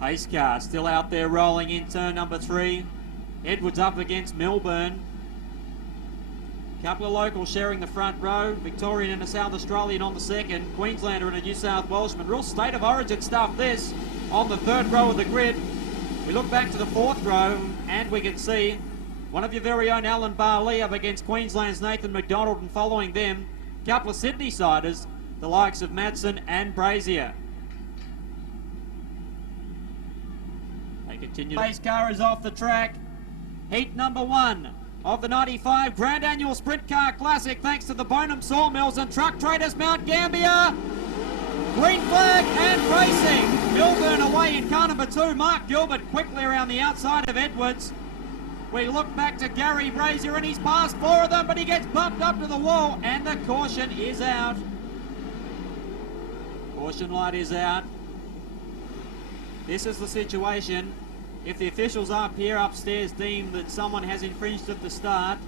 Pace car still out there rolling in turn number 3. Edwards up against Melbourne. Couple of locals sharing the front row. Victorian and a South Australian on the second. Queenslander and a New South Welshman. Real state of origin stuff this on the third row of the grid. We look back to the fourth row and we can see one of your very own Alan Barley up against Queensland's Nathan McDonald, and following them, a couple of Sydney-siders, the likes of Madsen and Brazier. They continue. Pace car is off the track. Heat number 1 of the 95 Grand Annual Sprint Car Classic, thanks to the Bonham Sawmills and Truck Traders Mount Gambier. Green flag and racing. Melbourne away in car number 2. Mark Gilbert quickly around the outside of Edwards. We look back to Gary Brazier and he's passed 4 of them, but he gets bumped up to the wall and the caution is out. Caution light is out. This is the situation. If the officials up here upstairs deem that someone has infringed at the start,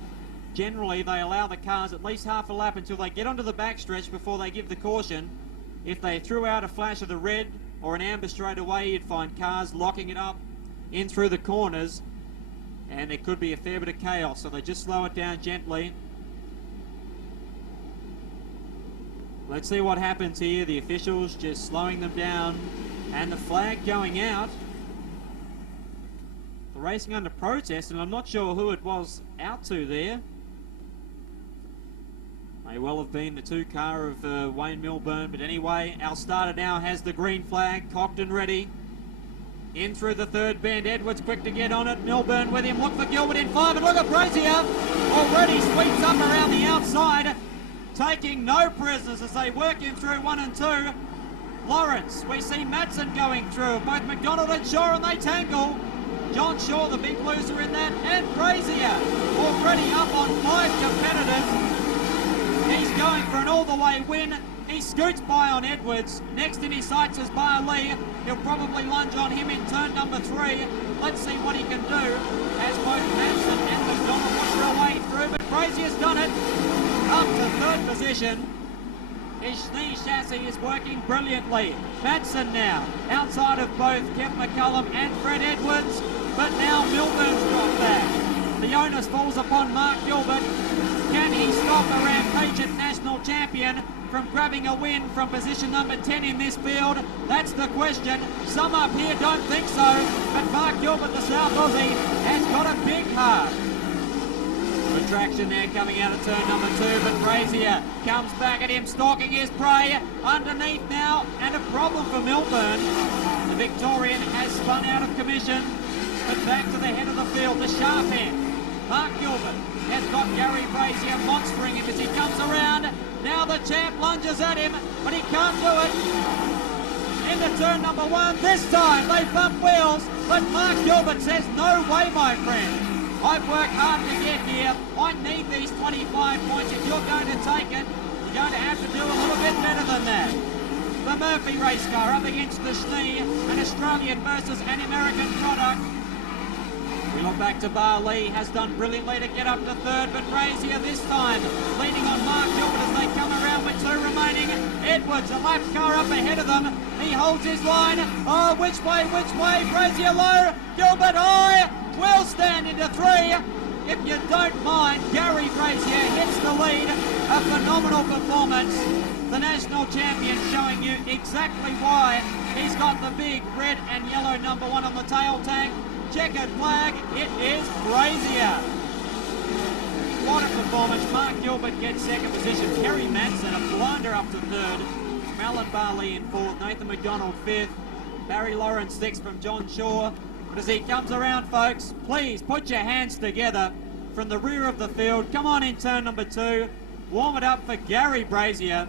generally they allow the cars at least half a lap until they get onto the backstretch before they give the caution. If they threw out a flash of the red or an amber straight away, you'd find cars locking it up in through the corners, and there could be a fair bit of chaos, so they just slow it down gently. Let's see what happens here. The officials just slowing them down and the flag going out. The racing under protest, and I'm not sure who it was out to there. May well have been the 2 car of Wayne Milburn, but anyway, our starter now has the green flag cocked and ready. In through the third bend, Edwards quick to get on it. Milburn with him, look for Gilbert in 5, and look at Brazier already sweeps up around the outside, taking no prisoners as they work in through 1 and 2. Lawrence, we see Madsen going through, both McDonald and Shaw, and they tangle. John Shaw, the big loser in that, and Brazier already up on 5 competitors. He's going for an all-the-way win. He scoots by on Edwards. Next in his sights is Barley. He'll probably lunge on him in turn number 3. Let's see what he can do as both Madsen and McDonald push their way through, but Brazier's done it. Up to 3rd position. His knee chassis is working brilliantly. Madsen now outside of both Kev McCullum and Fred Edwards, but now Milburn's dropped back. The onus falls upon Mark Gilbert. Can he stop a rampaging national champion from grabbing a win from position number 10 in this field? That's the question. Some up here don't think so, but Mark Gilbert, the South Aussie, has got a big heart. Good traction there coming out of turn number 2, but Brazier comes back at him, stalking his prey. Underneath now, and a problem for Milburn. The Victorian has spun out of commission, but back to the head of the field, the sharp end. Mark Gilbert has got Gary Brazier monstering him as he comes around. Now the champ lunges at him, but he can't do it. Into turn number 1. This time they bump wheels, but Mark Gilbert says, no way, my friend. I've worked hard to get here. I need these 25 points. If you're going to take it, you're going to have to do a little bit better than that. The Murphy race car up against the Schnee, an Australian versus an American product. We look back to Barley, has done brilliantly to get up to 3rd, but Brazier this time leaning on Mark Gilbert as they come around with 2 remaining. Edwards, a lap car up ahead of them. He holds his line. Oh, which way? Brazier low, Gilbert high. Will stand into 3. If you don't mind, Gary Brazier hits the lead. A phenomenal performance. The national champion showing you exactly why he's got the big red and yellow number 1 on the tail tank. Checkered flag, it is Brazier. What a performance. Mark Gilbert gets 2nd position. Kerry Madsen, a blinder up to 3rd. Alan Barley in 4th. Nathan McDonald 5th. Barry Lawrence 6th from John Shaw. But as he comes around, folks, please put your hands together from the rear of the field. Come on in turn number 2. Warm it up for Gary Brazier.